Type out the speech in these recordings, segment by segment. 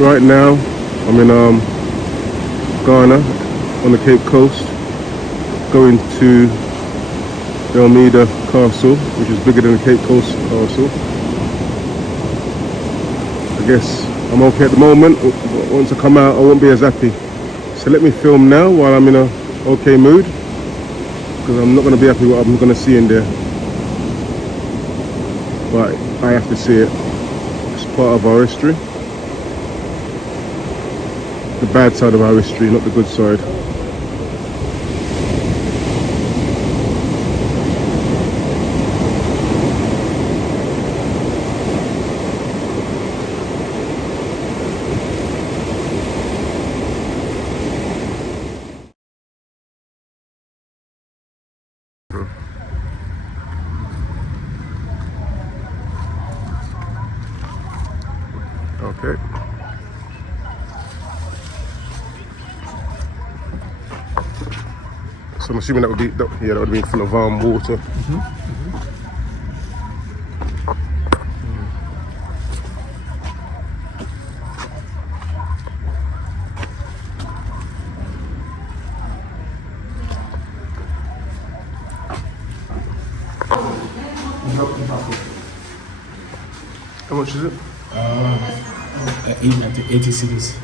Right now, I'm in Ghana on the Cape Coast, going to Elmina Castle, which is bigger than the Cape Coast Castle. I guess I'm okay at the moment. Once I come out, I won't be as happy. So let me film now while I'm in a okay mood, because I'm not going to be happy with what I'm going to see in there. But I have to see it. It's part of our history. The bad side of our history, not the good side. Okay. So I'm assuming that would be, that would be full of warm water. How much is it? 80 cities.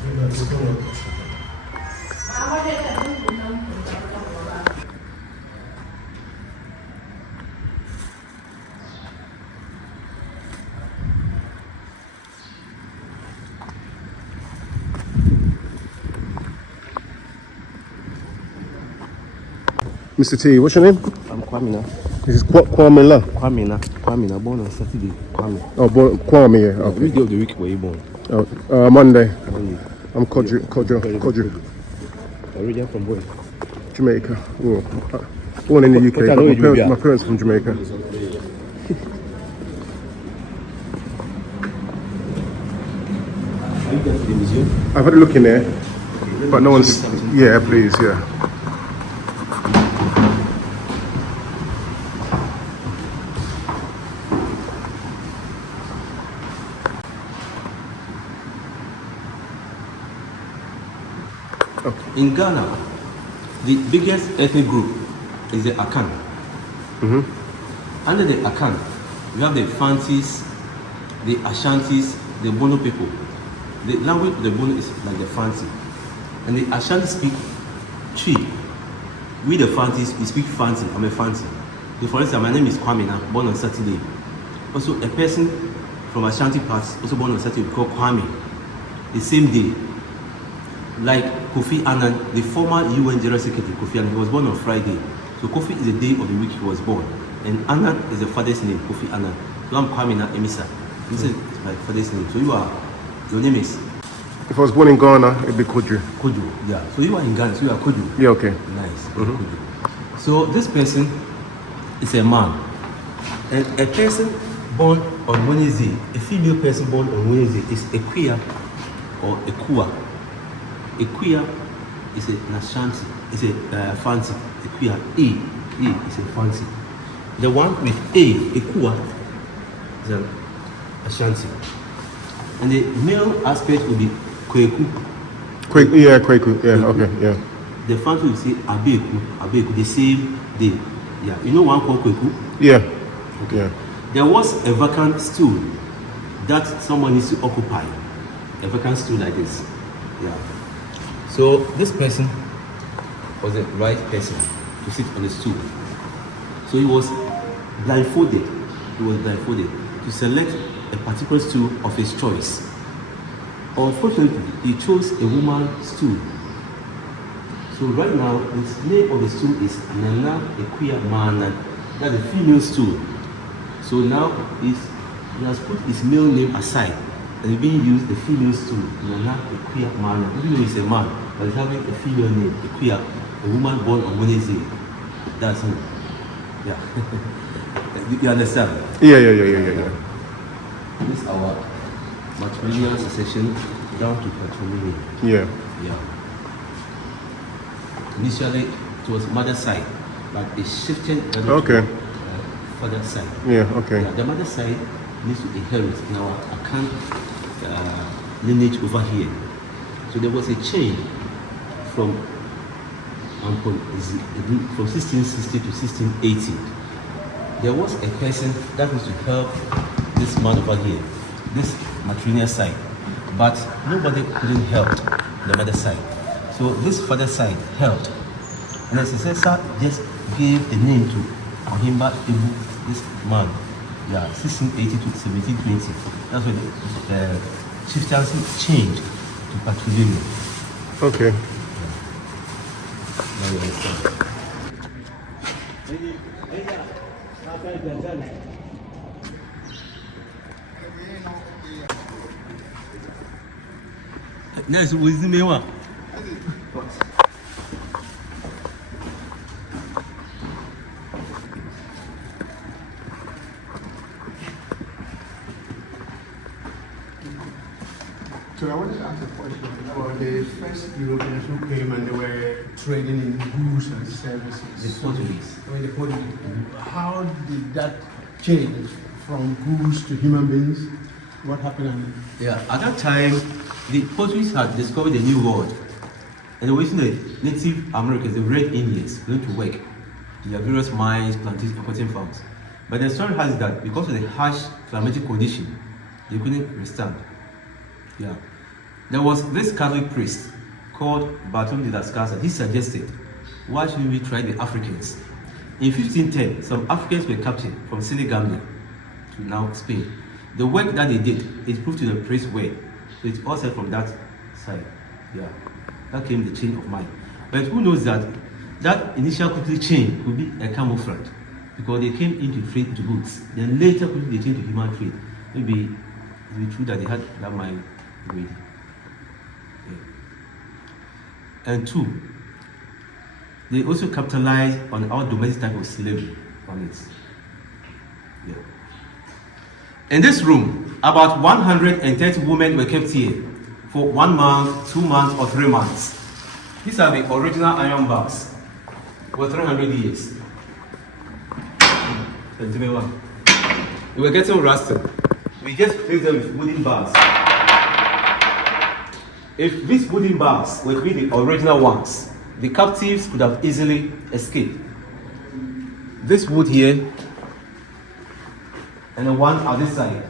Mr. T, what's your name? I'm Kwamina. This is Kwamina. Kwamina, born on Saturday. Kwame. Oh, Kwame, yeah. Okay. Which day of the week were you born? Monday. Monday. I'm Kodjo. Origin from where? Jamaica. Oh, born in the UK. What I But know my parents from Jamaica. Are you going to the museum? I've had a look in there, Okay, but no one's. Yeah, please, yeah. In Ghana, the biggest ethnic group is the Akan. Under the Akan, we have the Fantis, the Ashantis, the Bono people. The language of the Bono is like the Fanti. And the Ashanti speak Twi. We the Fantis, we speak Fanti. I'm a Fanti. So for instance, my name is Kwamina, born on Saturday. Also, a person from Ashanti parts, also born on Saturday, called Kwame. The same day. Like Kofi Annan, the former UN General Secretary Kofi Annan, he was born on Friday. So Kofi is the day of the week he was born. And Annan is the father's name, Kofi Annan. So I'm Kwamina Emisa. This is my father's name. So your name is? If I was born in Ghana, it'd be Kodjo. Kodjo, yeah. So you are in Ghana, so you are Kodjo. Yeah, okay. Nice. Kodjo. So this person is a man. And a person born on Wednesday, a female person born on Wednesday is a queer or a kua. A queer is an Ashanti, is a fancy. A queer, A is a fancy. The one with a kua, is an Ashanti. And the male aspect will be Kweku. Kweku, yeah. Okay, yeah. The fancy will say Abeku, the same day. Yeah, you know one called Kweku? Yeah. Okay. Yeah. There was a vacant stool that someone needs to occupy. A vacant stool like this. Yeah. So this person was the right person to sit on the stool. So he was blindfolded. To select a particular stool of his choice. Unfortunately, he chose a woman's stool. So right now, the name of the stool is Nana Equia Mana. That's a female stool. So now he has put his male name aside and he's being used the female stool, Nana Equia Mana. Even though he's a man, but he's having a female name, Equia, a woman born on Wednesday. That's him. Yeah. You understand? Yeah. This is our matrilineal succession down to patrilineal. Yeah. Initially, it was mother's side, but it shifted Okay. to father's side. Yeah, okay. Yeah, the mother's side needs to inherit in our account lineage over here. So there was a chain from 1660 to 1680. There was a person that was to help this man over here, this matrimonial side, but nobody couldn't help the mother side. So this father side helped, and the successor just gave the name to Ohimba Ibu, this man. Yeah, 1680 to 1720. That's when the chieftaincy changed to patrilineal. Okay. Now you understand. Yes, with me one. So I wanted to ask a question about the first Europeans who came and they were trading in goods and services. The Portuguese. I mean, the Portuguese. How did that change from goods to human beings? What happened? Yeah, at that time, the Portuguese had discovered a new world, and they were using the Native Americans, the Red Indians, going to work in their various mines, plantations, and cotton farms. But the story has it that because of the harsh climatic condition, they couldn't withstand. Yeah. There was this Catholic priest called Bartolome de las Casas. He suggested, why shouldn't we try the Africans? In 1510, some Africans were captured from Senegal to now Spain. The work that they did, it proved to the priest well. So it's all said from that side. Yeah. That came the chain of mind. But who knows that initial quickly chain could be a camouflage because they came into trade to goods. Then later quickly they changed to human trade. Maybe it be true that they had that mind already. Yeah. And two, they also capitalized on our domestic type of slavery on it. Yeah. In this room, about 130 women were kept here for 1 month, 2 months, or 3 months. These are the original iron bars for 300 years. They were getting rusted. We just replaced them with wooden bars. If these wooden bars were to be the original ones, the captives could have easily escaped. This wood here and the one on this side.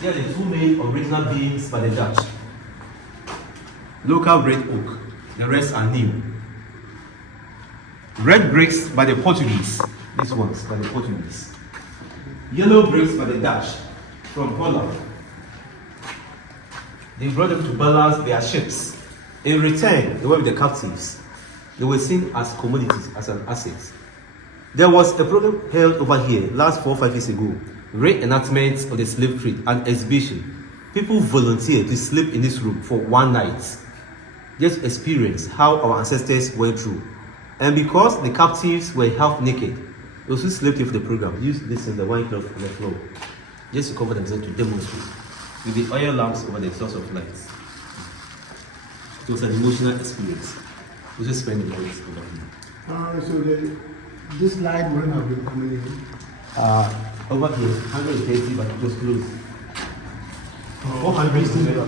They are the two main original beams by the Dutch. Local red oak, the rest are neem. Red bricks by the Portuguese, these ones by the Portuguese. Yellow bricks by the Dutch from Holland. They brought them to balance their ships. In return, they were with the captives. They were seen as commodities, as an asset. There was a program held over here last 4 or 5 years ago. Reenactment of the slave trade and exhibition. People volunteered to sleep in this room for 1 night. Just experience how our ancestors went through. And because the captives were half naked, they also slept here for the program. Used this in the white cloth on the floor. Just to cover themselves to demonstrate. With the oil lamps over the source of lights. It was an emotional experience. We just spent the night over here. So this light wouldn't have been coming in. Over here, 130, but it was closed. 400 still there.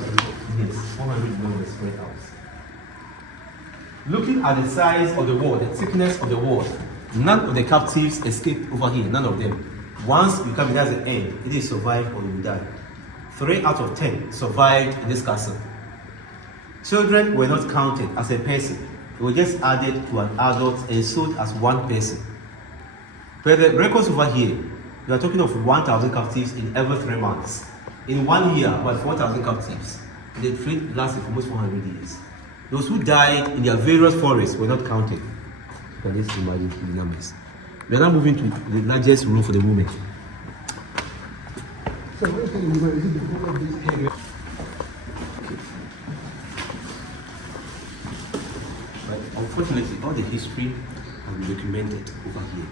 Yes, 400 were spread out. Looking at the size of the wall, the thickness of the wall, none of the captives escaped over here, none of them. Once you come in, that's the end. Either you survive or you die. 3 out of 10 survived in this castle. Children were not counted as a person. They were just added to an adult and sold as one person. But the records over here, we are talking of 1,000 captives in every 3 months. In 1 year, about 4,000 captives. The trade lasted for almost 400 years. Those who died in their various forests were not counted. You can just imagine the numbers. We are now moving to the largest room for the women. So what is it the whole of this area? But unfortunately, all the history has been documented over here.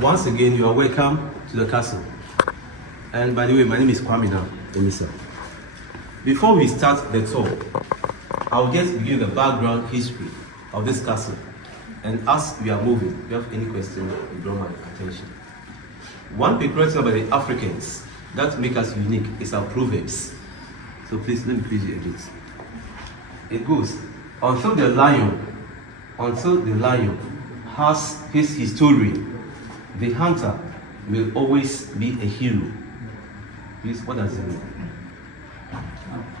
Once again, you are welcome to the castle. And by the way, my name is Kwame now, Elmina. Before we start the tour, I'll just give you the background history of this castle. And as we are moving, if you have any question, you draw my attention. One peculiarity about the Africans that make us unique is our proverbs. So please let me please you a bit. It goes, until the lion has his history, the hunter will always be a hero. Please, what does it mean?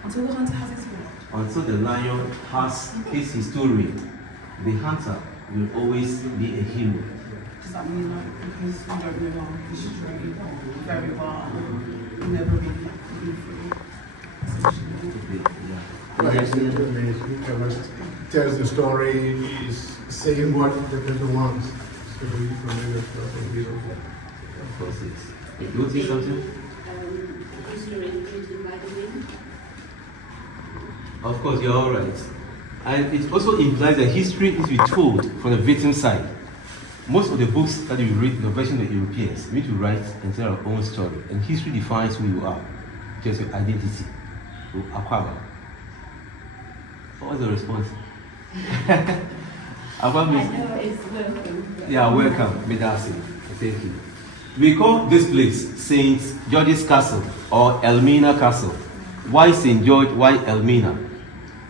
Until the hunter has his what? Until the lion has his history, the hunter will always be a hero. Does that mean like because we don't know our history very well, never really been through? Tells the story, is saying what the person wants. So we remember the hero. Of course, yes. You will say something? History written by the wind. Of course, you're all right. And it also implies that history is to be told from the victim side. Most of the books that you read, the version of the Europeans, we need to write and tell our own story. And history defines who you are, just your identity. So, Akwaba. What was the response? Akwaba means, I know it's welcome. yeah, welcome. Medasi. Thank you. We call this place St. George's Castle or Elmina Castle. Why St. George? Why Elmina?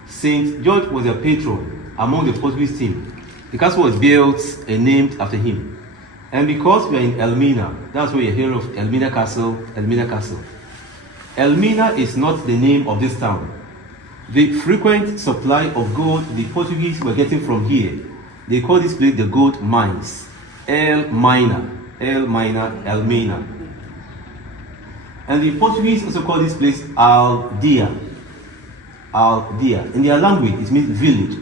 St. George was a patron among the Portuguese team. The castle was built and named after him. And because we are in Elmina, that's why you hear of Elmina Castle, Elmina Castle. Elmina is not the name of this town. The frequent supply of gold the Portuguese were getting from here, they call this place the gold mines. Elmina, Elmina. And the Portuguese also call this place Aldeia. In their language, it means village.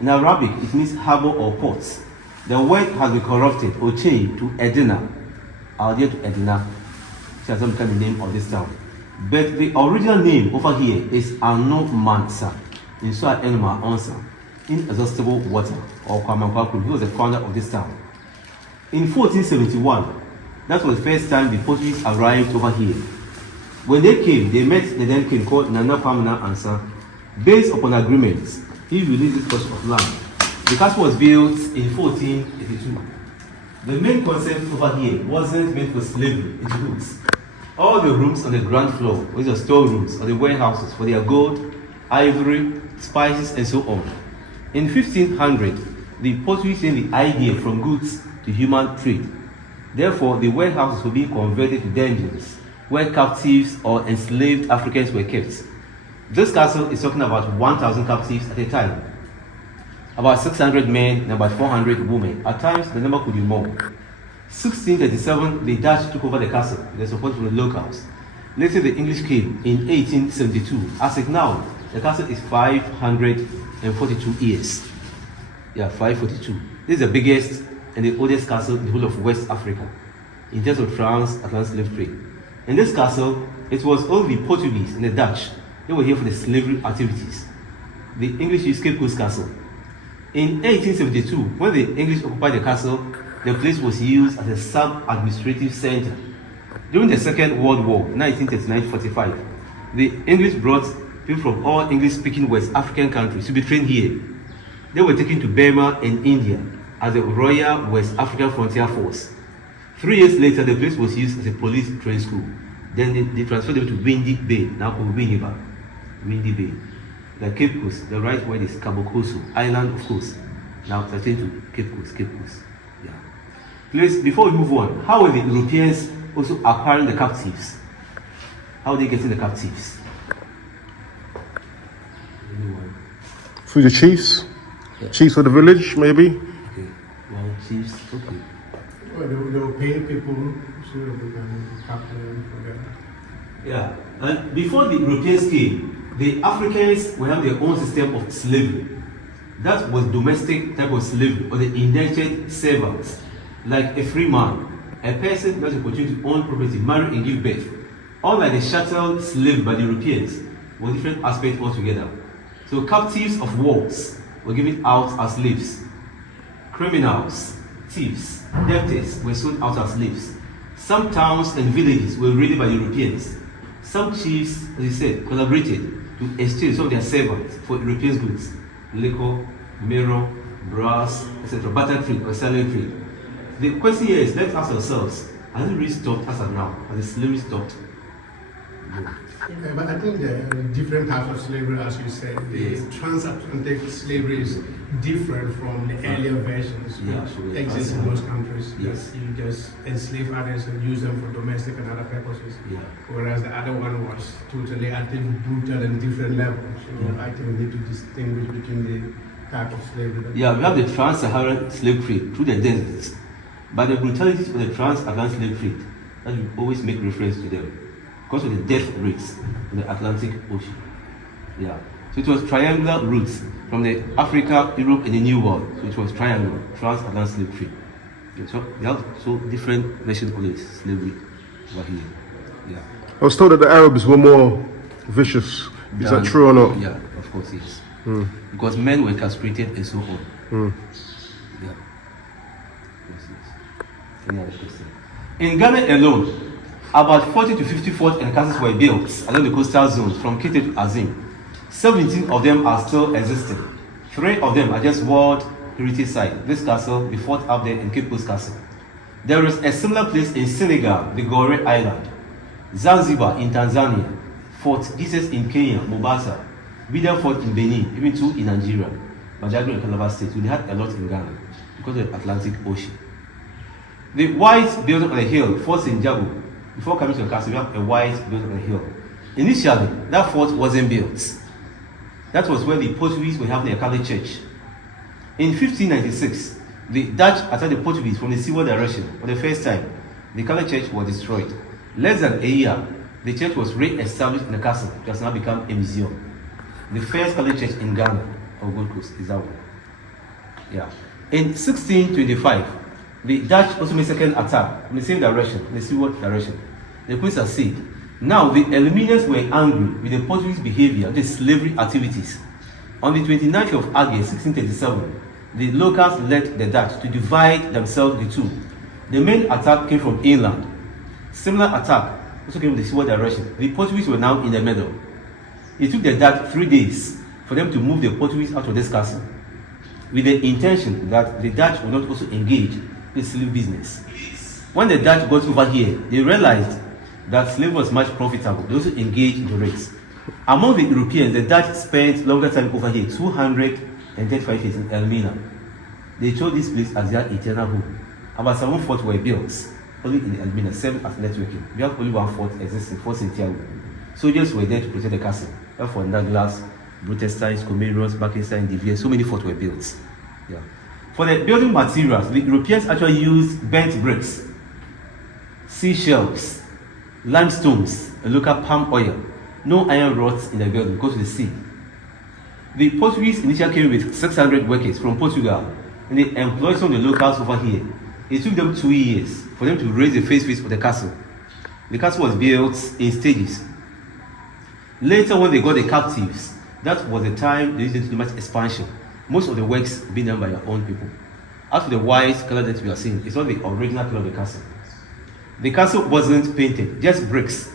In Arabic, it means harbor or port. The word has been corrupted or changed to Edina. Aldeia to Edina. That's become the name of this town. But the original name over here is Ano Mansa. In Swa Enma Onsa, inexhaustible water, or Kwamankwaku. He was the founder of this town. In 1471, that was the first time the Portuguese arrived over here. When they came, they met the then king called Nana Kwamina Ansa. Based upon agreements, he released this portion of land. The castle was built in 1482. The main concept over here wasn't meant for slavery, it was all the rooms on the ground floor, which are storerooms or the warehouses for their gold, ivory, spices, and so on. In 1500, the Portuguese changed the idea from goods to human trade. Therefore, the warehouses were being converted to dungeons, where captives or enslaved Africans were kept. This castle is talking about 1,000 captives at a time, about 600 men and about 400 women. At times, the number could be more. 1637, the Dutch took over the castle with the support from the locals. Later, the English came in 1872. As of now, the castle is 542 years. Yeah, 542. This is the biggest and the oldest castle in the whole of West Africa in terms of transatlantic slave trade. In this castle, it was only the Portuguese and the Dutch. They were here for the slavery activities. The English used Cape Coast Castle. In 1872, when the English occupied the castle, the place was used as a sub-administrative center. During the Second World War, 1939-45, the English brought people from all English-speaking West African countries to be trained here. They were taken to Burma and India as the Royal West African Frontier Force. 3 years later, the place was used as a police training school. Then they transferred them to Windy Bay, now called Winneba. Windy Bay. The Cape Coast, the right word is Kabokoso, island of course. Now transferred to Cape Coast. Yeah. Please, before we move on, how were the Europeans also acquiring the captives? How are they getting the captives? Anyone? Through the chiefs? Yeah. Chiefs of the village, maybe? Okay. Well, chiefs, okay. Well, they will pay people so that they can capture them for them. Yeah. And before the Europeans came, the Africans will have their own system of slavery. That was domestic type of slavery, or the indentured servants, like a free man, a person that has the opportunity to own property, marry and give birth. Unlike the chattel slave by the Europeans, was different aspects altogether. So captives of wars were given out as slaves. Criminals, thieves, debtors were sold out as slaves. Some towns and villages were raided by Europeans. Some chiefs, as I said, collaborated to exchange some of their servants for European goods, liquor, mirror, brass, etc., barter trade or selling trade. The question here is, let's ask ourselves, has it really stopped as of now? Has the slavery stopped? But I think there are different types of slavery, as you said. The transatlantic slavery is different from the earlier versions which exist in most countries. Yes. You just enslave others and use them for domestic and other purposes. Yeah. Whereas the other one was totally, I think, brutal and different levels. So I think we need to distinguish between the type of slavery. Yeah, we have the trans-Saharan slave trade through the deserts. But the brutalities of the transatlantic slave trade, that we always make reference to them because of the death rates in the Atlantic Ocean. Yeah. So it was triangular routes from the Africa, Europe, and the New World. So it was triangular, transatlantic slave trade. Yeah, so we have so different versions of the slavery over here. Yeah. I was told that the Arabs were more vicious. Is that true or not? Yeah, of course it is. Because men were castrated and so on. Yeah. Yes, yes. Any other question? In Ghana alone, about 40 to 50 forts and castles were built along the coastal zones from Kete to Azim. 17 of them are still existing. 3 of them are just World Heritage Site. This castle, the fort up there in Cape Coast Castle. There is a similar place in Senegal, the Gore Island. Zanzibar in Tanzania. Fort Jesus in Kenya, Mombasa. Bida Fort in Benin, even 2 in Nigeria. Badagry and Calabar State. So they had a lot in Ghana because of the Atlantic Ocean. The white building on the hill, Fort St. Jago. Before coming to the castle, we have a white building on the hill. Initially, that fort wasn't built. That was where the Portuguese were having a Catholic church. In 1596, the Dutch attacked the Portuguese from the seaward direction for the first time. The Catholic church was destroyed. Less than a year, the church was re-established in the castle. It has now become a museum. The first Catholic church in Ghana, or Gold Coast, is that one. Yeah. In 1625, the Dutch also made a second attack in the same direction, in the seaward direction. The Queen succeeded. Now, the Elminas were angry with the Portuguese behavior, the slavery activities. On the 29th of August, 1637, the locals led the Dutch to divide themselves into two. The main attack came from inland. Similar attack also came from the seaward direction. The Portuguese were now in the middle. It took the Dutch 3 days for them to move the Portuguese out of this castle, with the intention that the Dutch would not also engage in slave business. When the Dutch got over here, they realized that slavery was much profitable. They also engaged in the race. Among the Europeans, the Dutch spent longer time over here, 235 years in Elmina. They chose this place as their eternal home. About 7 forts were built, only in Elmina, 7 as networking. We have only 1 fort existing, Fort Santiago. Soldiers were there to protect the castle. Therefore, Douglas, Protestants, Comerians, Barkenstein, Devier, so many forts were built. Yeah. For the building materials, the Europeans actually used burnt bricks, seashells, limestones, and local palm oil. No iron rods in the building because of the sea. The Portuguese initially came with 600 workers from Portugal, and they employed some of the locals over here. It took them 2 years for them to raise the face of the castle. The castle was built in stages. Later, when they got the captives, that was the time they used to do much expansion. Most of the works being done by their own people. As for the white color that we are seeing, it's not the original color of the castle. The castle wasn't painted, just bricks,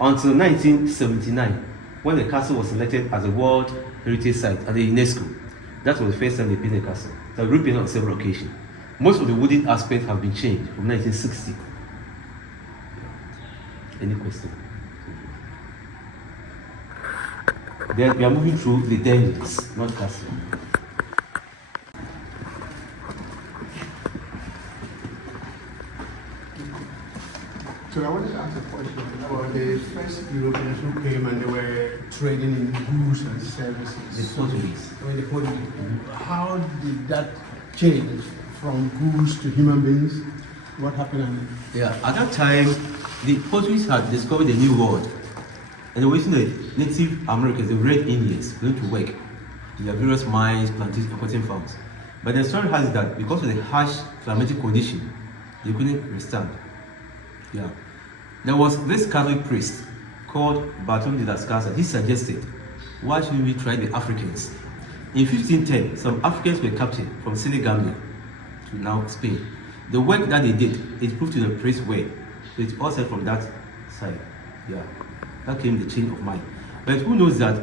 until 1979, when the castle was selected as a World Heritage Site at the UNESCO. That was the first time they painted the castle. They were repainted on several occasions. Most of the wooden aspects have been changed from 1960. Any question? Then we are moving through the dungeons, not castle. So I wanted to ask a question about the first Europeans who came and they were trading in goods and services. The Portuguese. The Portuguese. How did that change from goods to human beings? What happened? Yeah, at that time, the Portuguese had discovered the New World. And they were using the Native Americans, the Red Indians, for them to work in their various mines, plantations, and cotton farms. But the story has it that because of the harsh climatic condition, they couldn't withstand. Yeah. There was this Catholic priest called Bartolome de las Casas. He suggested, why shouldn't we try the Africans? In 1510, some Africans were captured from Senegambia to now Spain. The work that they did, it proved to the priest well. So it's all said from that side. Yeah. That came the change of mind. But who knows that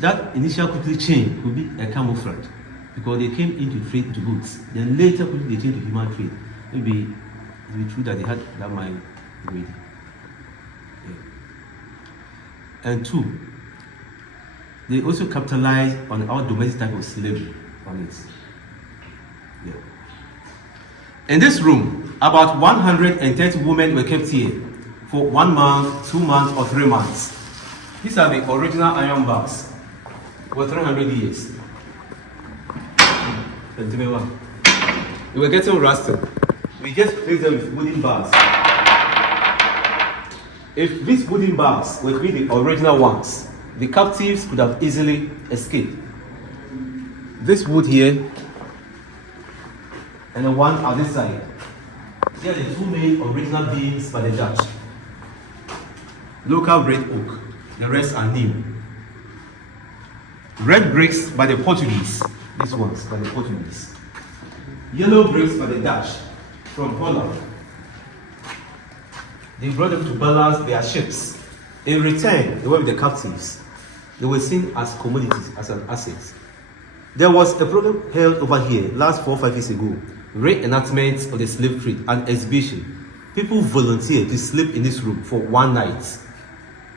that initial quickly change could be a camouflage. because they came into trade to goods. Then later they changed to human trade. Maybe it's true that they had that mind already. Yeah. And two, they also capitalized on our domestic type of slavery on it. Yeah. In this room, about 130 women were kept here for 1 month, 2 months, or 3 months. These are the original iron bars for 300 years. They were getting rusted. We just replaced them with wooden bars. If these wooden bars were to be the original ones, the captives could have easily escaped. This wood here and the one on this side. They are the two main original beams by the Dutch. Local red oak, the rest are neem. Red bricks by the Portuguese, these ones by the Portuguese. Yellow bricks by the Dutch from Holland. They brought them to balance their ships. In return, they were with the captives. They were seen as commodities, as an asset. There was a program held over here last 4 or 5 years ago, reenactment of the slave trade, an exhibition. People volunteered to sleep in this room for 1 night.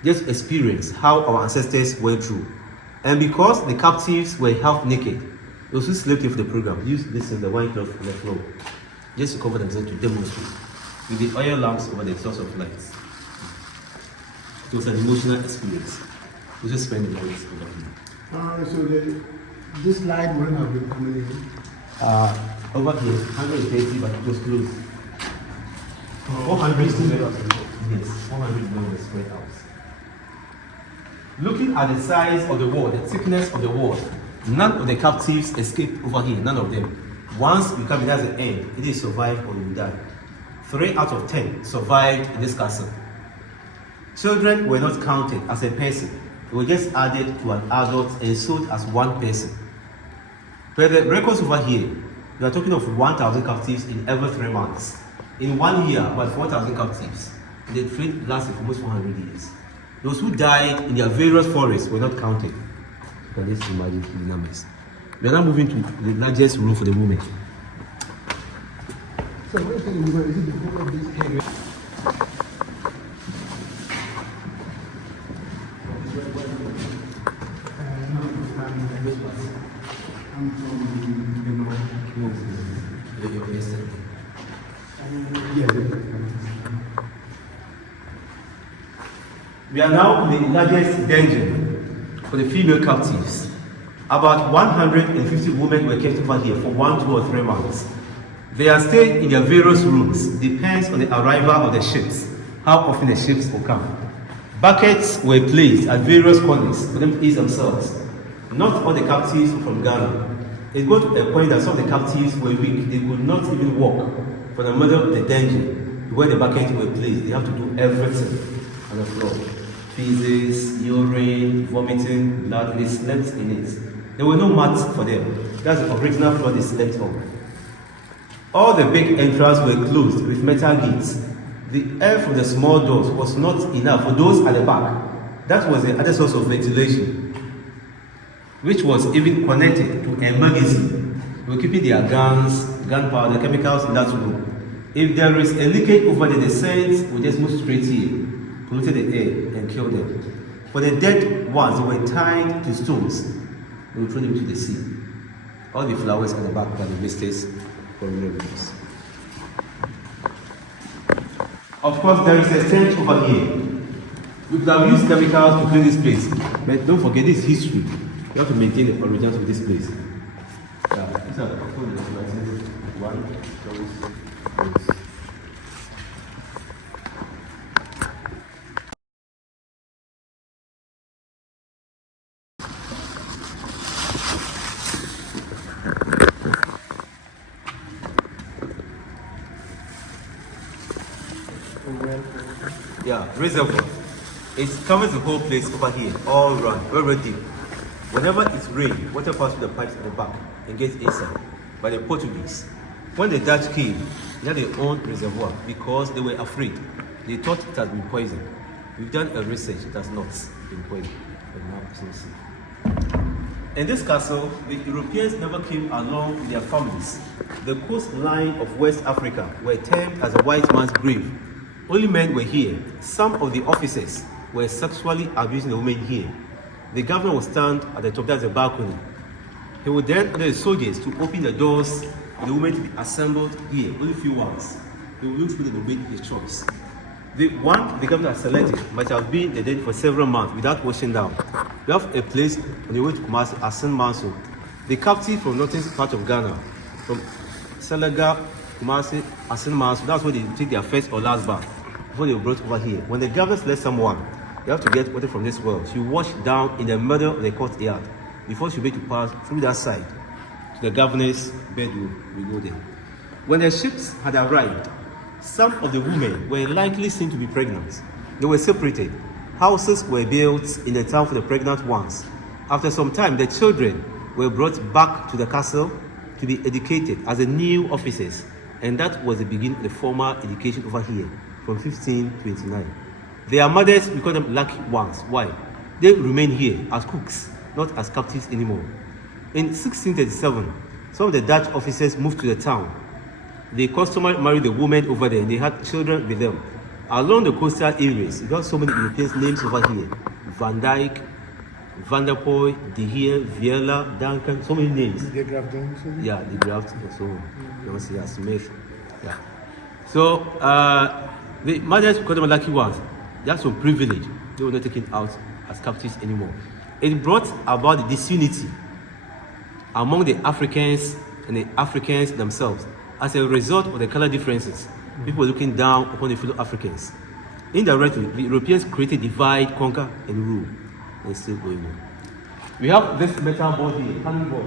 Just experience how our ancestors went through. And because the captives were half naked, those who slept here for the program used this in the white cloth on the floor, just to cover themselves to demonstrate, with the oil lamps over the source of light. It was an emotional experience. We just spent the night over here. So this light wouldn't have been coming in? Over here, 130, but it was closed. 400 spread out. Yes, 400 were spread out. Looking at the size of the wall, the thickness of the wall, none of the captives escaped over here, none of them. Once you come in at the end, it is survive or you die. 3 out of 10 survived in this castle. Children were not counted as a person. They were just added to an adult and sold as one person. But the records over here, we are talking of 1,000 captives in every 3 months. In 1 year, about 4,000 captives. The trade lasted for almost 400 years. Those who died in their various forests were not counted. You can just imagine the numbers. We are now moving to the largest room for the women. So what is it the whole of this area? I'm from the north. We are now in the largest dungeon for the female captives. About 150 women were kept over here for 1, 2, or 3 months. They are staying in their various rooms, depends on the arrival of the ships, how often the ships will come. Buckets were placed at various corners for them to ease themselves. Not all the captives were from Ghana. It got to a point that some of the captives were weak. They could not even walk from the middle of the dungeon where the buckets were placed. They have to do everything on the floor. Feces, urine, vomiting, blood, they slept in it. There were no mats for them. That's the original floor they slept on. All the big entrances were closed with metal gates. The air from the small doors was not enough for those at the back. That was the other source of ventilation, which was even connected to a magazine. They were keeping their guns, gunpowder, chemicals in that room. If there is a leakage over there, the saints will just move straight here, polluted the air, and kill them. For the dead ones, they were tied to stones. They would throw them to the sea. All the flowers at the back are the visitors from miracles. Of course, there is a stench over here. We could have used chemicals to clean this place, but don't forget this history. You have to maintain the origins of this place. Yeah, these are the couple of the 1, those. Yeah, reservoir. It covers the whole place over here, all around, very deep. Whenever it's rain, water passes through the pipes at the back and gets inside by the Portuguese. When the Dutch came, they had their own reservoir because they were afraid. They thought it had been poisoned. We've done a research, it has not been poisoned. But now it's not safe. In this castle, the Europeans never came along with their families. The coastline of West Africa were termed as a white man's grave. Only men were here. Some of the officers were sexually abusing the women here. The governor would stand at the top, that's the balcony. He would then order the soldiers to open the doors for the women to be assembled here, only few ones. He would look through the obey his choice. The one the governor selected might have been the dead for several months without washing down. We have a place on the way to Kumasi, Asin Manso. The captive from northern part of Ghana, from Selega, Kumasi, Asin Manso, that's where they take their first or last bath before they were brought over here. When the governor selects someone, you have to get water from this well. She wash down in the middle of the courtyard before she be to pass through that side to the governor's bedroom. We go there. When the ships had arrived, some of the women were likely seen to be pregnant. They were separated. Houses were built in the town for the pregnant ones. After some time, the children were brought back to the castle to be educated as the new officers, and that was the beginning of the formal education over here from 1529. Their mothers, we call them lucky ones. Why? They remain here as cooks, not as captives anymore. In 1637, some of the Dutch officers moved to the town. They customarily married the women over there and they had children with them. Along the coastal areas, you got so many European names over here. Van Dyke, Van der Poel, De Heer, Viella, Duncan, so many names. De Graaf Johnson? Yeah, De Graaf and so on. You want to see that, Smith. Yeah. So, the mothers, because they were lucky ones, they had some privilege. They were not taken out as captives anymore. It brought about the disunity among the Africans and the Africans themselves. As a result of the color differences, people were looking down upon the fellow Africans. Indirectly, the Europeans created divide, conquer, and rule. And it's still going on. We have this metal board here, hanging board.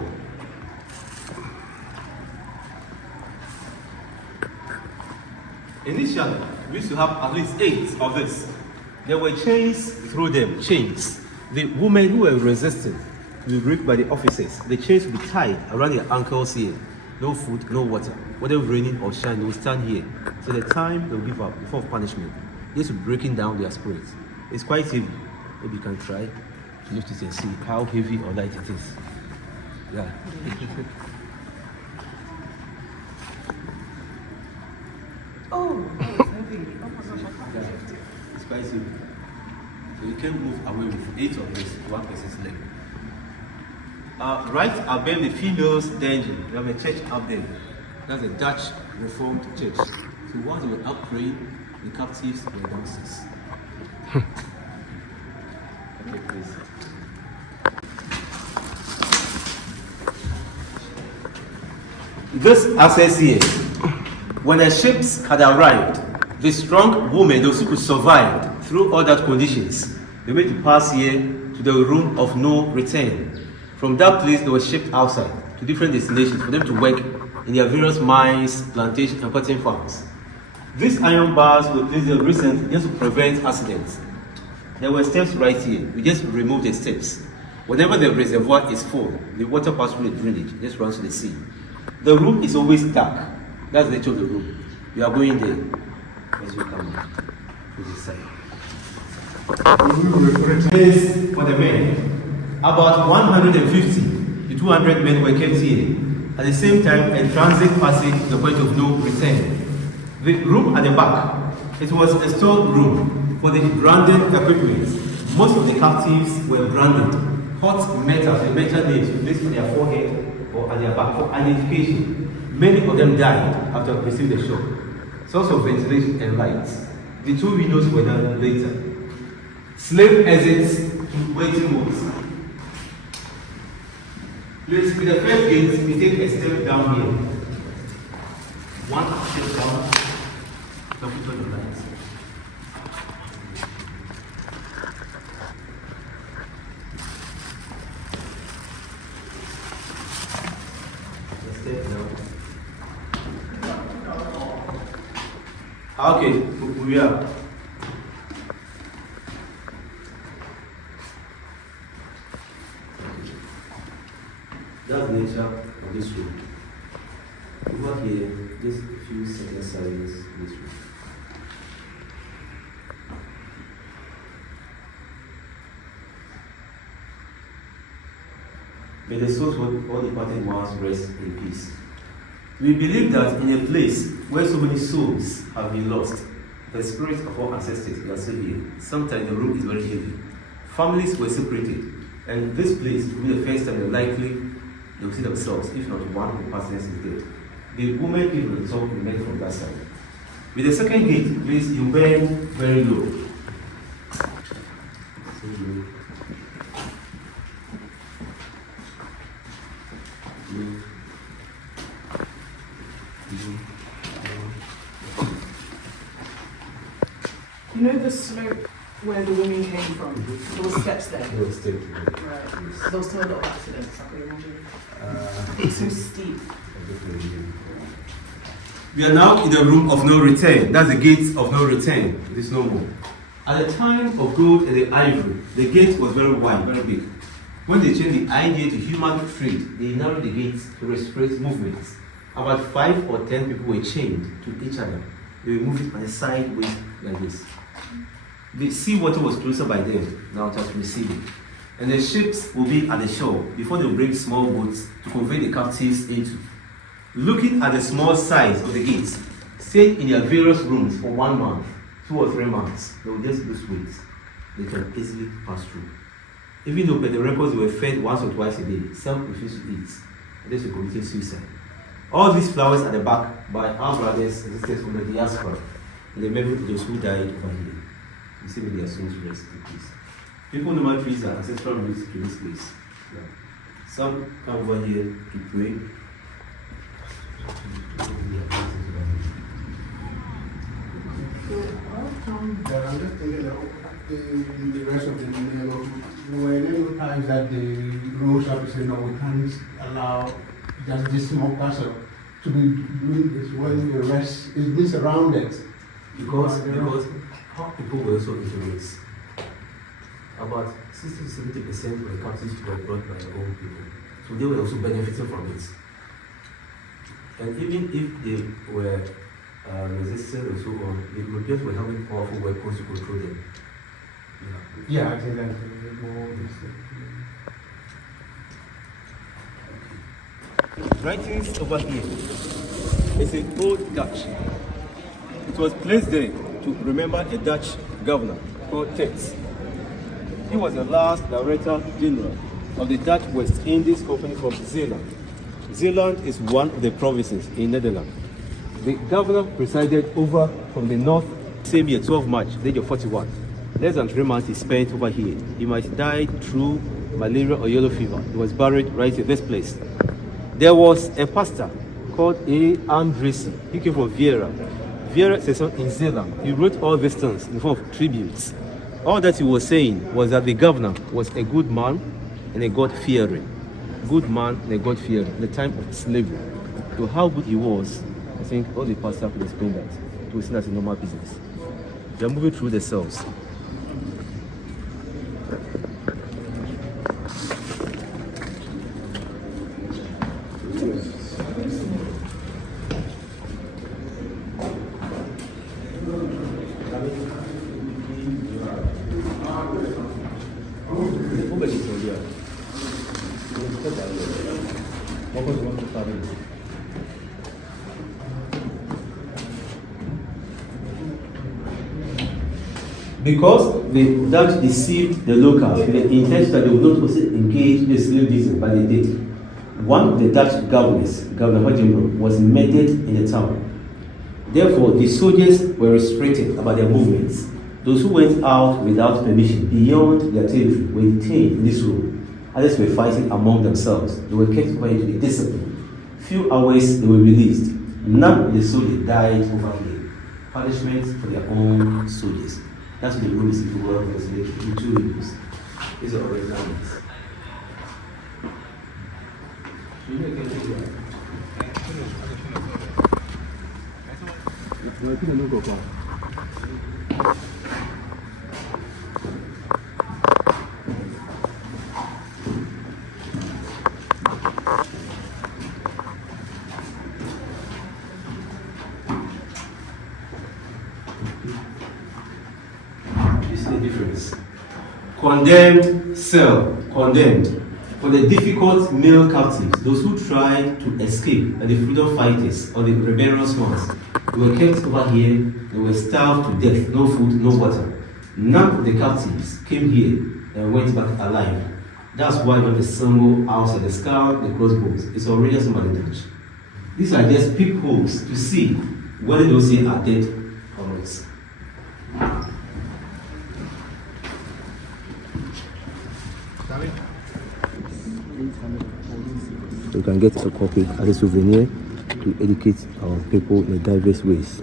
Initially, we used to have at least 8 of this. There were chains through them, chains. The women who were resisting to be raped by the officers, the chains would be tied around their ankles here. No food, no water. Whether raining or shine, they will stand here. So the time they will give up before punishment, this will breaking down their spirits. It's quite heavy. Maybe you can try to lift it and see how heavy or light it is. Yeah. Oh, that was heavy. Oh my gosh, I Yeah. can't lift it. It's quite heavy. So you can't move away with 8 of this, one person's leg. Right above the females' dungeon, we have a church up there. That's a Dutch Reformed church. So once they were up praying, the captives were dancers. Okay, please. This access here, when the ships had arrived, the strong women, those who could survive through all that conditions, they were to pass here to the room of no return. From that place, they were shipped outside to different destinations for them to work in their various mines, plantations, and cotton farms. These iron bars were placed there recently just to prevent accidents. There were steps right here. We just removed the steps. Whenever the reservoir is full, the water passes through the drainage, it just runs to the sea. The room is always dark. That's the nature of the room. You are going there as you come out to this side. Place for the men. About 150 to 200 men were kept here. At the same time, a transit passage to the point of no return. The room at the back, it was a store room for the branded equipment. Most of the captives were branded. Hot metal, the metal names placed on their forehead or at their back for identification. Many of them died after receiving the shock. Source of ventilation and lights. The 2 windows were done later. Slave exits to waiting rooms. Please, with the first gate, we take a step down here. 1 step down. Now put on the lights. A step down. Okay, we are. That's the nature of this room. Over here, just a few seconds silence in this room. May the souls of all departed ones rest in peace. We believe that in a place where so many souls have been lost, the spirits of our ancestors are still here. Sometimes the room is very heavy. Families were separated, and this place will be the first time they're likely they will see themselves, if not one of the persons is dead. The women people will talk remain from that side. With the second gate, please, you bend very low. You know the slope where the women came from? There were steps there. They will stay. Right. There was still a lot of accidents, I can imagine. It's so steep. We are now in the room of no return. That's the gate of no return. It is no more. At the time of gold and the ivory, the gate was very wide, very big. When they changed the idea to human trade, they narrowed the gates to restrict movements. About 5 or 10 people were chained to each other. They were moving on the sideways like this. The sea water was closer by them, now it has receded. And the ships will be at the shore before they bring small boats to convey the captives into. Looking at the small size of the gates, stayed in their various rooms for 1 month, 2 or 3 months, they will just lose weight. They can easily pass through. Even though the records were fed once or twice a day, some refused to eat. And this will commit suicide. All these flowers at the back by our brothers and sisters from the diaspora, in the memory of those who died over here. You see their souls rest in peace. People normally trees are ancestral roots to this place. Yeah. Some come over here to pray. I'm just thinking that in the rest of the were there times that the rules officer said, no, we can't allow just this small castle to be doing this when the rest is being surrounded. Because how people were also introverts. About 60 to 70% of the captives were brought by their own people. So they were also benefiting from it. And even if they were resistant and so on, the Europeans were having powerful weapons to control them. Yeah, I think that Writings over here. It's an old Dutch. It was placed there to remember a Dutch governor called Tex. He was the last director general of the Dutch West Indies Company from Zeeland. Zeeland is one of the provinces in Netherlands. The governor presided over from the north, same year, 12 March, the age of 41. Less than 3 months he spent over here. He might have died through malaria or yellow fever. He was buried right in this place. There was a pastor called A. Andresi. He came from Viera. Viera is a son in Zeeland. He wrote all these things in form of tributes. All that he was saying was that the governor was a good man and a God-fearing. Good man and a God-fearing in the time of slavery. So how good he was, I think all the pastors could explain that. It was seen as a normal business. They are moving through the cells. Because the Dutch deceived the locals with the intention that they would not also engage in the slave business, but they did. One of the Dutch governors, Governor Hojimbo, was murdered in the town. Therefore, the soldiers were restricted about their movements. Those who went out without permission beyond their territory were detained in this room. Others were fighting among themselves. They were kept quiet to be disciplined. Few hours they were released. None of the soldiers died over here. Punishment for their own soldiers. That's what the room is if you were in 2 rooms. These are original ones. You see the difference? Condemned cell, condemned. For the difficult male captives, those who tried to escape, the freedom fighters or the rebellious ones, they were kept over here, they were starved to death, no food, no water. None of the captives came here and went back alive. That's why when the symbol outside the skull, the crossbones, it's already somebody detached. These are just peepholes to see whether those here are dead or not. You can get a copy as a souvenir to educate our people in diverse ways.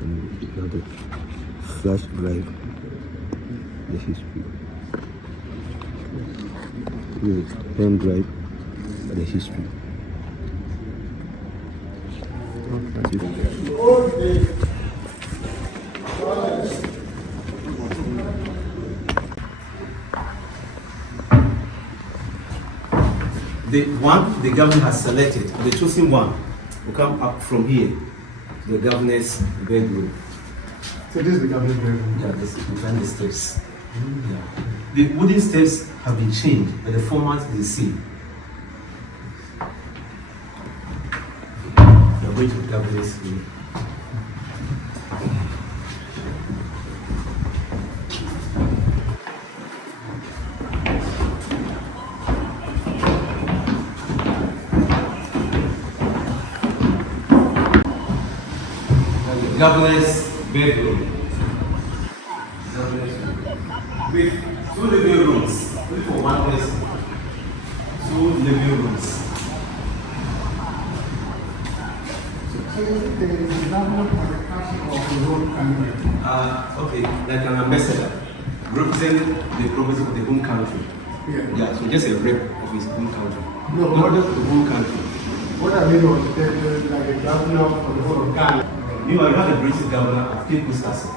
And you have the flash drive, the history. Here is pen drive, and the history. The one the governor has selected, the chosen one, will come up from here to the governor's bedroom. So this is the governor's bedroom. Yeah, this is behind the steps. Yeah. The wooden steps have been changed, but the format is the same. We are going to the governor's room. Governor's bedroom. With 2 living rooms, only for one person. 2 living rooms. So is it the governor of the council of the whole country? Okay, like an ambassador representing the province of the home country. Yeah, so just a rep of his home country. No, not just the home country. What I mean was like the governor of the whole of Ghana. Meanwhile, you have the British governor of Cape Coast Castle.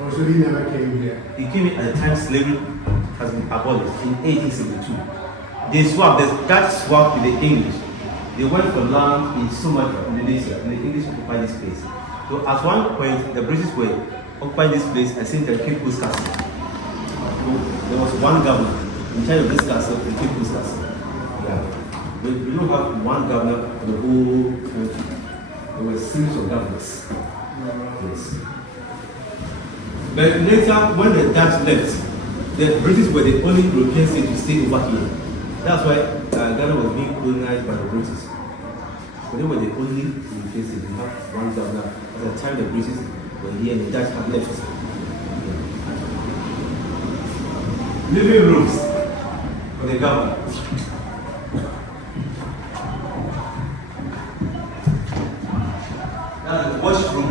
Oh, so he never came here. He came in at the time slavery has been abolished in 1872. They swapped, that swapped with the English. They went for land in Sumatra, Indonesia, and the English occupied this place. So at one point, the British were occupying this place and sent the Cape Coast Castle. So there was one governor in charge of this castle, the Cape Coast Castle. Yeah. But we don't have one governor for the whole country. There were a series of governors. Yes. But later, when the Dutch left, the British were the only European state to stay over here. That's why Ghana was being colonized by the British. But they were the only European state to have one governor at the time the British were here and the Dutch had left. Living rooms for the governor. That's the washroom.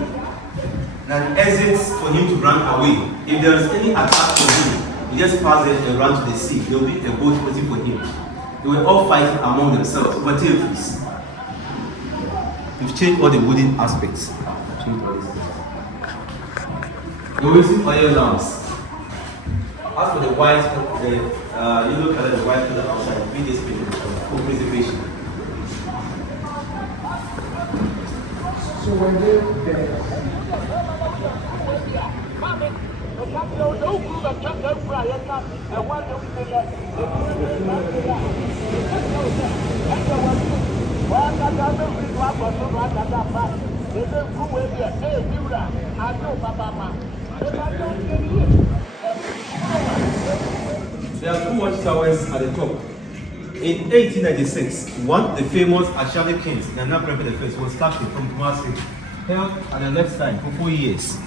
An exit for him to run away. If there is any attack for him, he just pass it and run to the sea. There will be a boat waiting for him. They were all fighting among themselves over territories. We've changed all the wooden aspects. The waiting oil lamps. As for the white, the yellow color, the white color outside, we just put for preservation. So when they There are 2 watchtowers at the top. In 1896, the famous Ashanti kings, Nana Prempeh I, was captured from Kumasi, held at the left side for 4 years.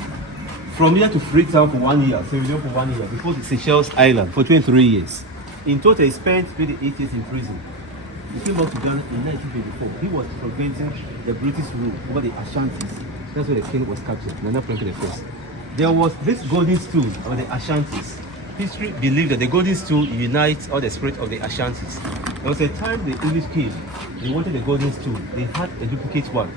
From here to Freetown for 1 year, Sierra Leone for 1 year, before the Seychelles Island for 23 years. In total, he spent 28 years in prison. He came back to Ghana in 1924. He was preventing the British rule over the Ashantis. That's where the king was captured, Nana Prempeh I. There was this golden stool of the Ashantis. History believed that the golden stool unites all the spirit of the Ashantis. There was a time the English came, they wanted the golden stool. They had a duplicate one.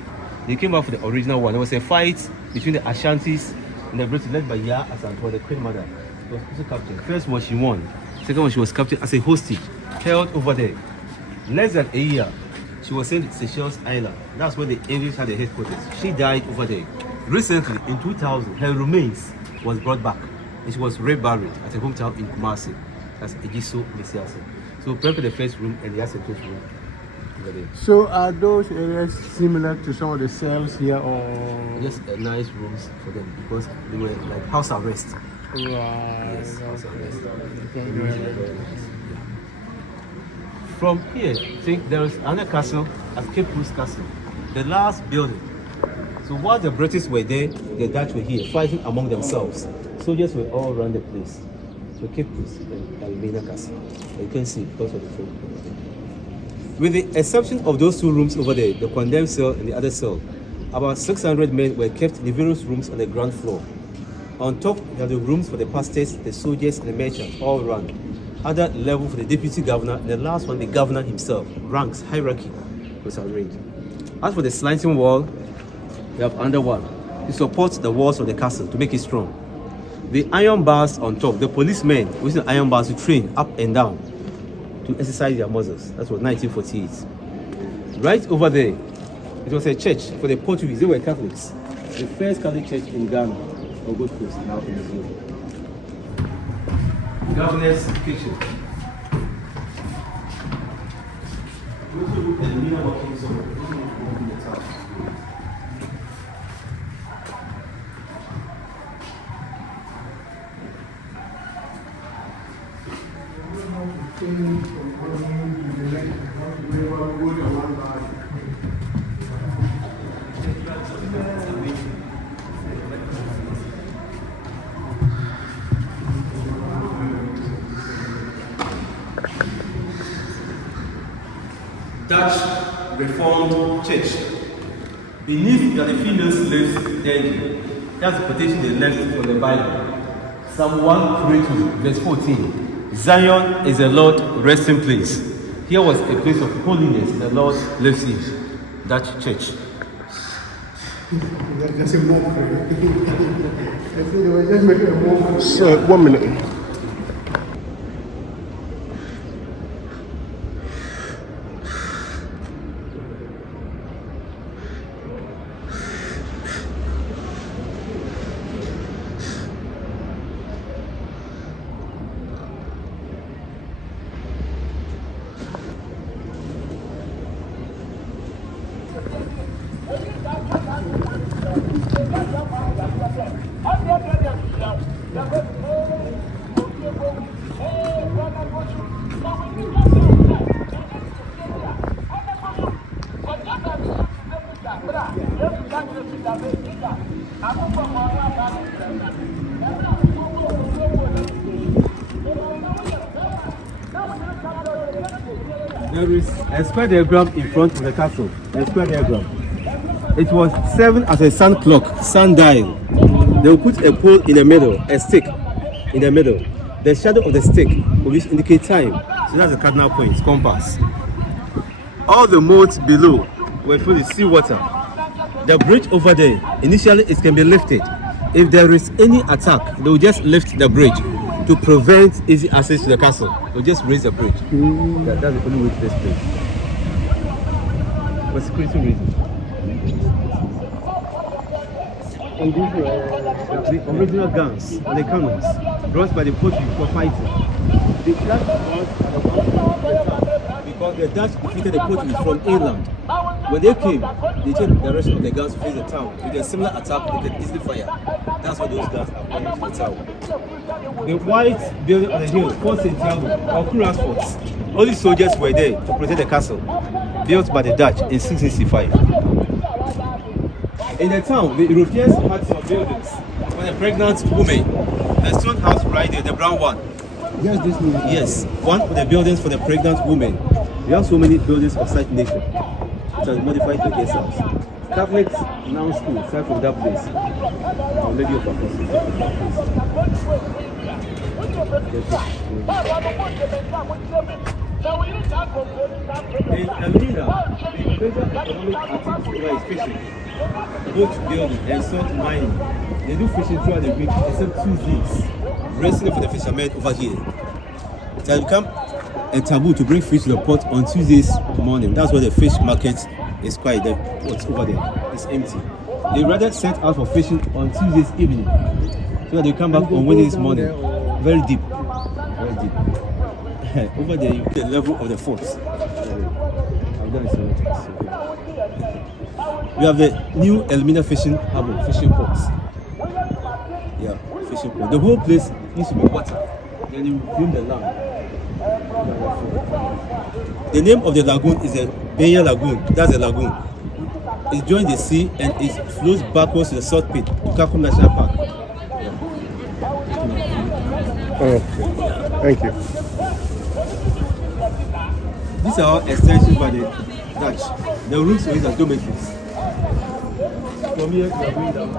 They came out for the original one. There was a fight between the Ashantis and the British, led by Ya Asantewaa, the Queen Mother. She was also captured. First one she won. Second one she was captured as a hostage, held over there. Less than a year, she was sent to Seychelles Island. That's where the English had their headquarters. She died over there. Recently, in 2000, her remains was brought back. And she was reburied at her hometown in Kumasi. That's Ejiso Mesiaso. So prepare for the first room and the second room over there. So are those areas similar to some of the cells here, or? Just nice rooms for them because they were like house arrest. Right. Yes, house arrest. Thank you very much. From here, see, there is another castle, Cape Coast Castle, the last building. So while the British were there, the Dutch were here fighting among themselves. Soldiers were all around the place. So Cape Coast and Elmina Castle. You can see because of the film. With the exception of those two rooms over there, the condemned cell and the other cell, about 600 men were kept in the various rooms on the ground floor. On top, there are the rooms for the pastors, the soldiers, and the merchants, all around. Other level for the deputy governor, and the last one, the governor himself. Ranks, hierarchy was arranged. As for the slanting wall, we have under one to support the walls of the castle to make it strong. The iron bars on top, the policemen using iron bars to train up and down to exercise their muscles. That was 1948. Right over there, it was a church for the Portuguese. They were Catholics. The first Catholic church in Ghana, or Gold Coast, now in the zone. Governor's kitchen. Elmina working zone. In the town. Dutch Reformed Church. Beneath are the female slaves there. That's the quotation they left from the Bible. Psalm 132, verse 14. Zion is the Lord's resting place. Here was a place of holiness. The Lord lives in Dutch church. That's a mockery. I think they were just making a mockery. So, 1 minute. There is a square diagram in front of the castle. A square diagram. It was 7 as a sun clock, sundial. They will put a pole in the middle, a stick in the middle. The shadow of the stick will indicate time. So that's the cardinal point, compass. All the moats below were full of seawater. The bridge over there, initially it can be lifted. If there is any attack, they will just lift the bridge to prevent easy access to the castle. They'll just raise the bridge. That's the only way to this place. For security reasons. And these were the original guns and the cannons brought by the Portuguese for fighting. The Dutch because the Dutch defeated the Portuguese from inland. When they came, they changed the direction of the guns to face the town. With a similar attack, they can easily fire. That's why those guns are pointing to the town. The white building on the hill, Fort Santiago, or Kuras Fort. Only soldiers were there to protect the castle, built by the Dutch in 1665. In the town, the Europeans had some buildings for the pregnant women. The stone house right there, the brown one. Just this one. Yes, one of the buildings for the pregnant women. We have so many buildings of such nature, which are modified to guest house. Catholics now school, aside from that place. Our Lady of Apostles. In Elmina, the major economic activity here is fishing, boat building, and salt mining. They do fishing throughout the week, except Tuesdays. Wrestling for the fishermen over here. It has become a taboo to bring fish to the port on Tuesdays morning. That's why the fish market is quiet. The port's over there. It's empty. They rather set out for fishing on Tuesdays evening, so that they come back on Wednesdays morning. Very deep. Very deep. over there, the level of the forts. I've done several times. We have the new Elmina fishing harbor, fishing ports. Yeah, fishing port. The whole place used to be water. Then you build the land. The name of the lagoon is the Benya Lagoon. That's a lagoon. It joins the sea and it flows backwards to the South Pit, to Kakum National Park. Okay. Thank you. These are all extensions by the Dutch. The rooms are as dormitories. From here, we are going down.